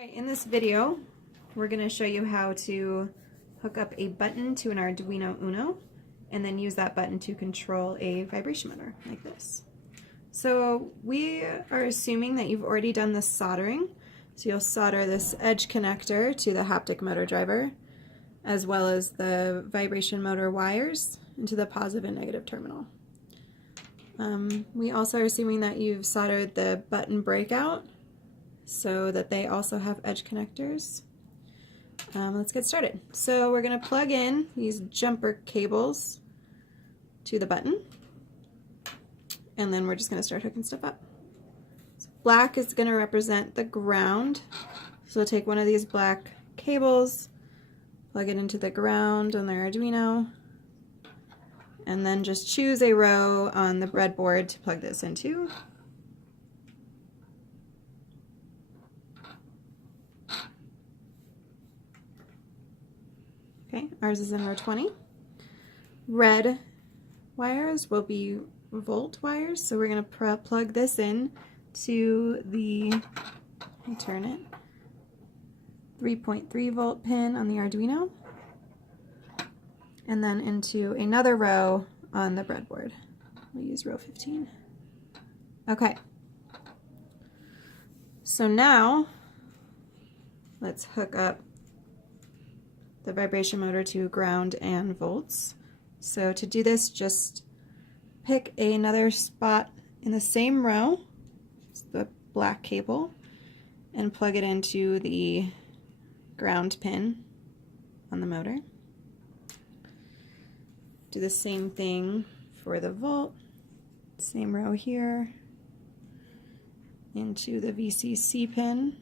Alright, in this video, we're going to show you how to hook up a button to an Arduino Uno and then use that button to control a vibration motor like this. So we are assuming that you've already done the soldering. So you'll solder this edge connector to the haptic motor driver, as well as the vibration motor wires into the positive and negative terminal. We also are assuming that you've soldered the button breakout so that they also have edge connectors. Let's get started. So we're going to plug in these jumper cables to the button, and then we're just going to start hooking stuff up. So black is going to represent the ground, so we'll take one of these black cables, plug it into the ground on the Arduino, and then just choose a row on the breadboard to plug this into. Okay, ours is in row 20. Red wires will be volt wires, so we're going to plug this in to the, let me turn it, 3.3 volt pin on the Arduino, and then into another row on the breadboard. We'll use row 15. Okay, so now let's hook up the vibration motor to ground and volts. So to do this, just pick another spot in the same row, it's the black cable, and plug it into the ground pin on the motor. Do the same thing for the volt, same row here, into the VCC pin.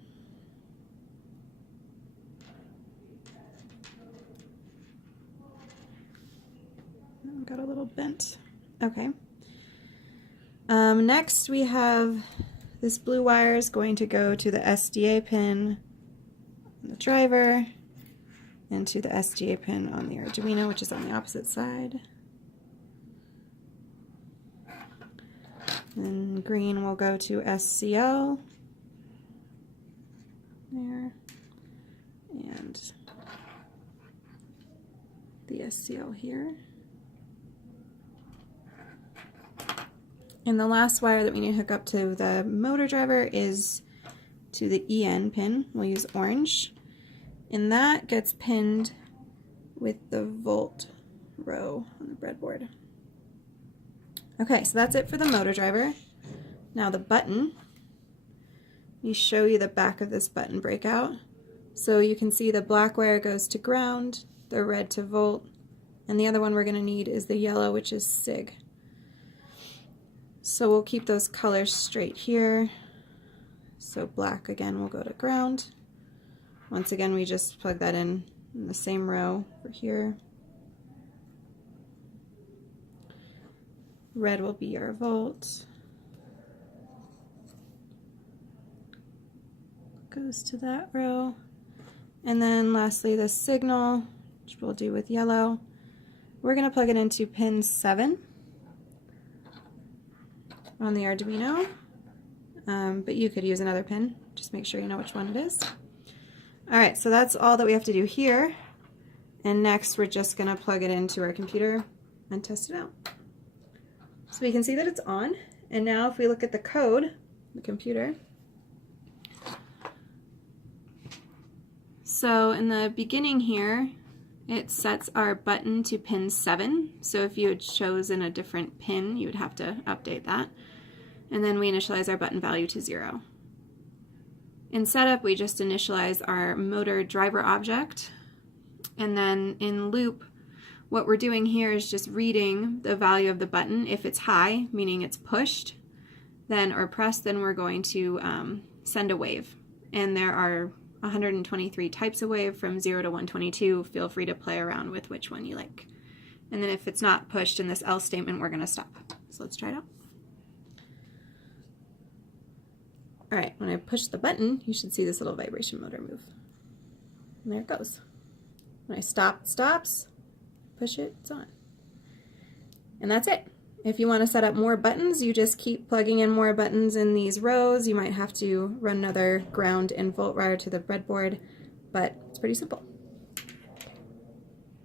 Got a little bent. Okay. Next we have this blue wire is going to go to the SDA pin on the driver and to the SDA pin on the Arduino, which is on the opposite side. And green will go to SCL there, and the SCL here. And the last wire that we need to hook up to the motor driver is to the EN pin. We'll use orange. And that gets pinned with the volt row on the breadboard. Okay, so that's it for the motor driver. Now the button. Let me show you the back of this button breakout. So you can see the black wire goes to ground, the red to volt, and the other one we're going to need is the yellow, which is SIG. So we'll keep those colors straight here. So black again will go to ground. Once again, we just plug that in the same row for here. Red will be our volt. Goes to that row. And then lastly, the signal, which we'll do with yellow. We're going to plug it into pin 7. On the Arduino, but you could use another pin. Just make sure you know which one it is. Alright, so that's all that we have to do here. And next we're just going to plug it into our computer and test it out. So we can see that it's on. And now if we look at the code, the computer. So in the beginning here, it sets our button to pin 7. So if you had chosen a different pin, you would have to update that. And then we initialize our button value to 0. In setup, we just initialize our motor driver object. And then in loop, what we're doing here is just reading the value of the button. If it's high, meaning it's pushed, then or pressed, then we're going to send a wave. And there are 123 types of wave from 0 to 122. Feel free to play around with which one you like. And then if it's not pushed in this else statement, we're going to stop. So let's try it out. Alright, when I push the button, you should see this little vibration motor move. And there it goes. When I stop, it stops. Push it, it's on. And that's it. If you want to set up more buttons, you just keep plugging in more buttons in these rows. You might have to run another ground and volt wire to the breadboard, but it's pretty simple.